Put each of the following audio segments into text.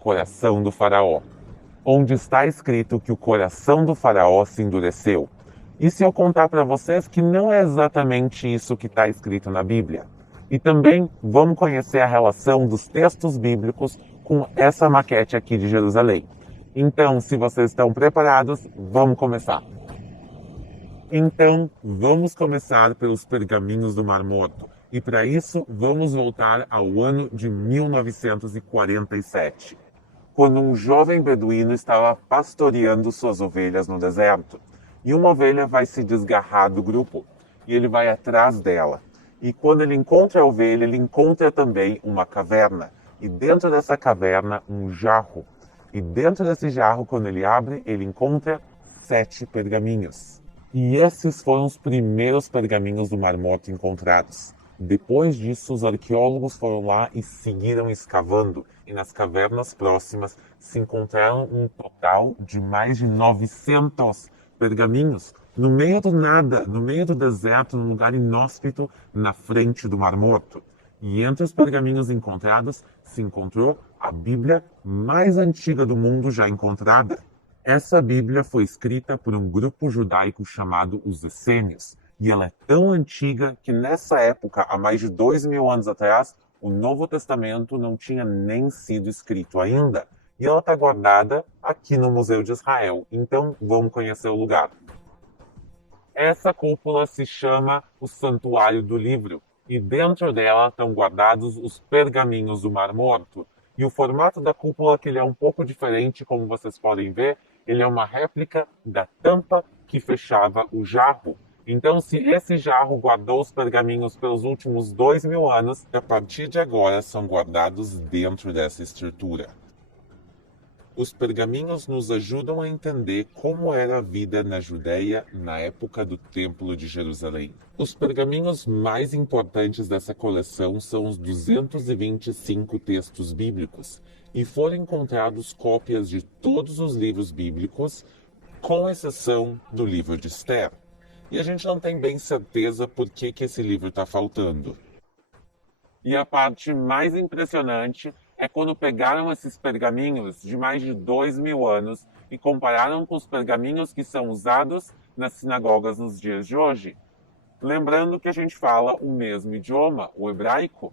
coração do faraó, onde está escrito que o coração do faraó se endureceu. E se eu contar para vocês que não é exatamente isso que está escrito na Bíblia? E também vamos conhecer a relação dos textos bíblicos com essa maquete aqui de Jerusalém. Então, se vocês estão preparados, vamos começar. Então, vamos começar pelos pergaminhos do Mar Morto. E para isso, vamos voltar ao ano de 1947, quando um jovem beduíno estava pastoreando suas ovelhas no deserto. E uma ovelha vai se desgarrar do grupo, e ele vai atrás dela. E quando ele encontra a ovelha, ele encontra também uma caverna. E dentro dessa caverna, um jarro. E dentro desse jarro, quando ele abre, ele encontra 7 pergaminhos. E esses foram os primeiros pergaminhos do Mar Morto encontrados. Depois disso, os arqueólogos foram lá e seguiram escavando. E nas cavernas próximas se encontraram um total de mais de 900 pergaminhos. No meio do nada, no meio do deserto, num lugar inóspito, na frente do Mar Morto. E entre os pergaminhos encontrados se encontrou a Bíblia mais antiga do mundo já encontrada. Essa Bíblia foi escrita por um grupo judaico chamado os Essênios. E ela é tão antiga que nessa época, há mais de 2000 anos atrás, o Novo Testamento não tinha nem sido escrito ainda. E ela está guardada aqui no Museu de Israel. Então, vamos conhecer o lugar. Essa cúpula se chama o Santuário do Livro. E dentro dela estão guardados os pergaminhos do Mar Morto. E o formato da cúpula que ele é um pouco diferente, como vocês podem ver. Ele é uma réplica da tampa que fechava o jarro. Então, se esse jarro guardou os pergaminhos pelos últimos 2000 anos, a partir de agora são guardados dentro dessa estrutura. Os pergaminhos nos ajudam a entender como era a vida na Judéia na época do Templo de Jerusalém. Os pergaminhos mais importantes dessa coleção são os 225 textos bíblicos, e foram encontrados cópias de todos os livros bíblicos, com exceção do livro de Esther. E a gente não tem bem certeza por que esse livro está faltando. E a parte mais impressionante é quando pegaram esses pergaminhos de mais de 2000 anos e compararam com os pergaminhos que são usados nas sinagogas nos dias de hoje. Lembrando que a gente fala o mesmo idioma, o hebraico.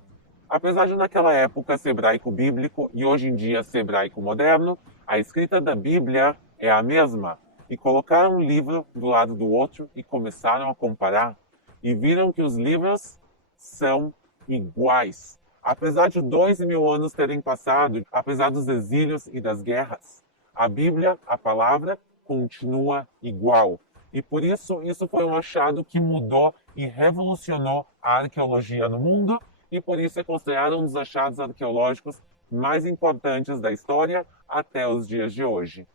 Apesar de naquela época ser hebraico bíblico e hoje em dia ser hebraico moderno, a escrita da Bíblia é a mesma. E colocaram um livro do lado do outro e começaram a comparar. E viram que os livros são iguais. Apesar de 2000 anos terem passado, apesar dos exílios e das guerras, a Bíblia, a palavra, continua igual. E por isso, isso foi um achado que mudou e revolucionou a arqueologia no mundo, e por isso é considerado um dos achados arqueológicos mais importantes da história até os dias de hoje.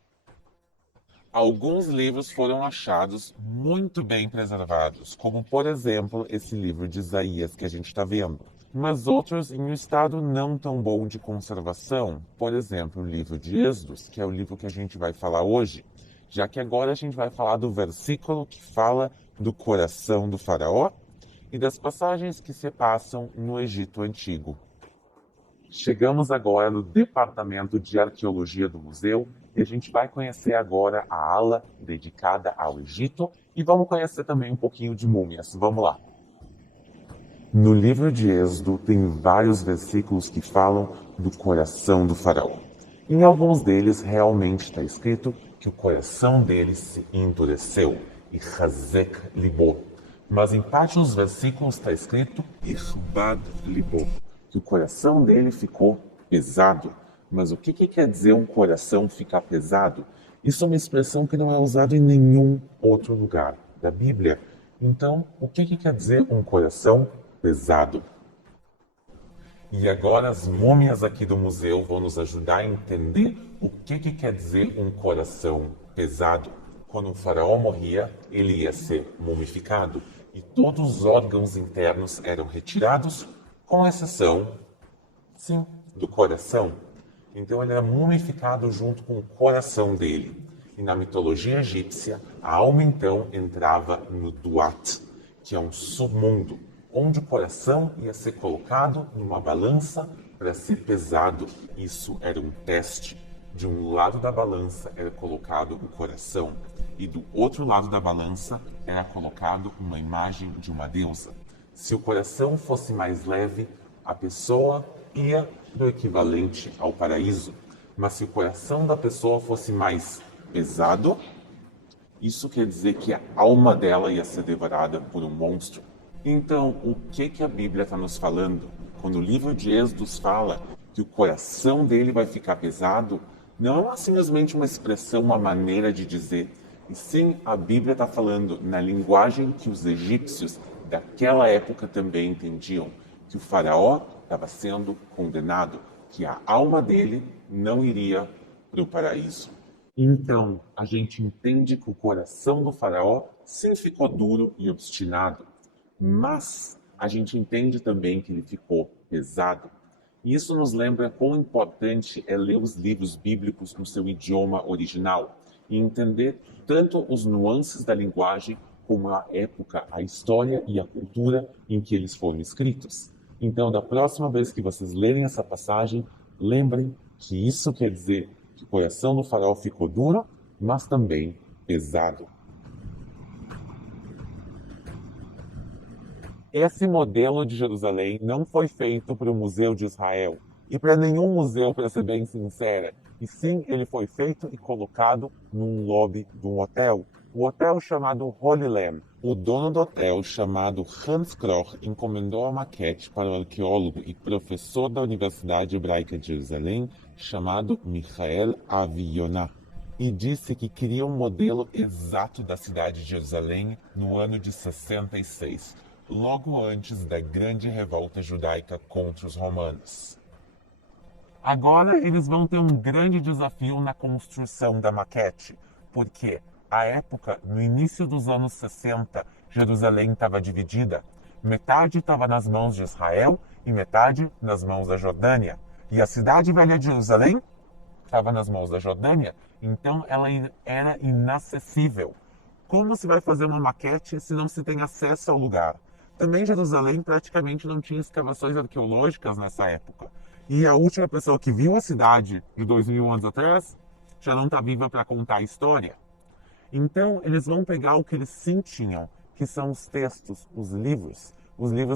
Alguns livros foram achados muito bem preservados, como, por exemplo, esse livro de Isaías que a gente está vendo. Mas outros em um estado não tão bom de conservação, por exemplo, o livro de Êxodos, que é o livro que a gente vai falar hoje, já que agora a gente vai falar do versículo que fala do coração do faraó e das passagens que se passam no Egito Antigo. Chegamos agora no Departamento de Arqueologia do Museu e a gente vai conhecer agora a ala dedicada ao Egito e vamos conhecer também um pouquinho de múmias. Vamos lá! No livro de Êxodo tem vários versículos que falam do coração do faraó. Em alguns deles realmente está escrito que o coração dele se endureceu, e Hazek Libo. Mas em parte dos versículos está escrito Ichbad Libo, que o coração dele ficou pesado. Mas o que quer dizer um coração ficar pesado? Isso é uma expressão que não é usada em nenhum outro lugar da Bíblia. Então, o que quer dizer um coração pesado? E agora as múmias aqui do museu vão nos ajudar a entender o que quer dizer um coração pesado. Quando um faraó morria, ele ia ser mumificado e todos os órgãos internos eram retirados, com exceção, sim, do coração. Então ele era mumificado junto com o coração dele. E na mitologia egípcia, a alma então entrava no Duat, que é um submundo, onde o coração ia ser colocado numa balança para ser pesado, isso era um teste. De um lado da balança era colocado o coração e do outro lado da balança era colocado uma imagem de uma deusa. Se o coração fosse mais leve, a pessoa ia do equivalente ao paraíso. Mas se o coração da pessoa fosse mais pesado, isso quer dizer que a alma dela ia ser devorada por um monstro. Então, o que a Bíblia está nos falando? Quando o livro de Êxodos fala que o coração dele vai ficar pesado, não é simplesmente uma expressão, uma maneira de dizer, e sim a Bíblia está falando na linguagem que os egípcios daquela época também entendiam, que o faraó estava sendo condenado, que a alma dele não iria para o paraíso. Então, a gente entende que o coração do faraó sim ficou duro e obstinado, mas a gente entende também que ele ficou pesado. E isso nos lembra quão importante é ler os livros bíblicos no seu idioma original e entender tanto os nuances da linguagem como a época, a história e a cultura em que eles foram escritos. Então, da próxima vez que vocês lerem essa passagem, lembrem que isso quer dizer que o coração do faraó ficou duro, mas também pesado. Esse modelo de Jerusalém não foi feito para o Museu de Israel e para nenhum museu, para ser bem sincera. E sim, ele foi feito e colocado num lobby de um hotel. O hotel chamado Holy Lamb. O dono do hotel, chamado Hans Kroch, encomendou a maquete para o arqueólogo e professor da Universidade Hebraica de Jerusalém, chamado Michael Avi Yonah, e disse que queria um modelo exato da cidade de Jerusalém no ano de 66. Logo antes da grande revolta judaica contra os romanos. Agora eles vão ter um grande desafio na construção da maquete, porque, à época, no início dos anos 60, Jerusalém estava dividida. Metade estava nas mãos de Israel e metade nas mãos da Jordânia. E a cidade velha de Jerusalém estava nas mãos da Jordânia, então ela era inacessível. Como se vai fazer uma maquete se não se tem acesso ao lugar? Também Jerusalém praticamente não tinha escavações arqueológicas nessa época. E a última pessoa que viu a cidade de 2000 anos atrás já não está viva para contar a história. Então eles vão pegar o que eles sim tinham, que são os textos, os livros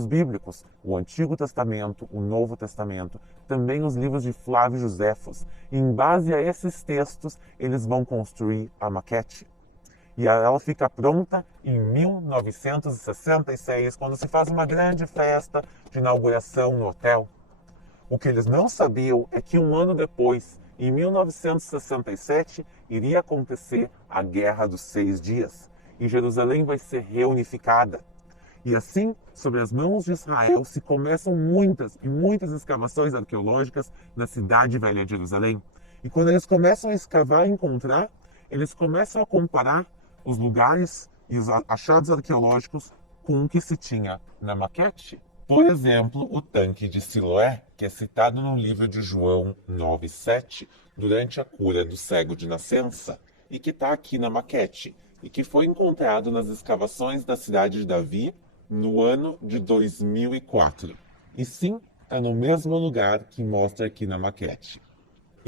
bíblicos, o Antigo Testamento, o Novo Testamento, também os livros de Flávio Josefos. E em base a esses textos, eles vão construir a maquete. E ela fica pronta em 1966, quando se faz uma grande festa de inauguração no hotel. O que eles não sabiam é que um ano depois, em 1967, iria acontecer a Guerra dos 6 Dias, e Jerusalém vai ser reunificada. E assim, sobre as mãos de Israel, se começam muitas e muitas escavações arqueológicas na cidade velha de Jerusalém. E quando eles começam a escavar e encontrar, eles começam a comparar os lugares e os achados arqueológicos com o que se tinha na maquete. Por exemplo, o tanque de Siloé, que é citado no livro de João 9:7, durante a cura do cego de nascença, e que está aqui na maquete, e que foi encontrado nas escavações da cidade de Davi no ano de 2004. E sim, está no mesmo lugar que mostra aqui na maquete.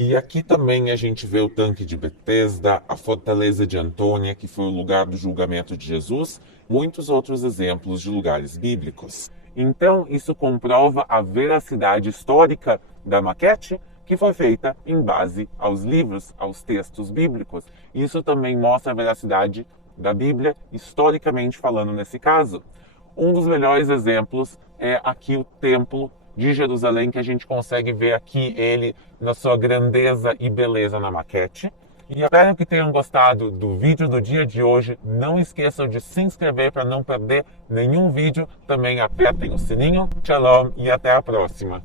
E aqui também a gente vê o tanque de Betesda, a fortaleza de Antônia, que foi o lugar do julgamento de Jesus, muitos outros exemplos de lugares bíblicos. Então, isso comprova a veracidade histórica da maquete, que foi feita em base aos livros, aos textos bíblicos. Isso também mostra a veracidade da Bíblia, historicamente falando nesse caso. Um dos melhores exemplos é aqui o Templo de Jerusalém, que a gente consegue ver aqui ele na sua grandeza e beleza na maquete. E espero que tenham gostado do vídeo do dia de hoje. Não esqueçam de se inscrever para não perder nenhum vídeo. Também apertem o sininho. Shalom e até a próxima.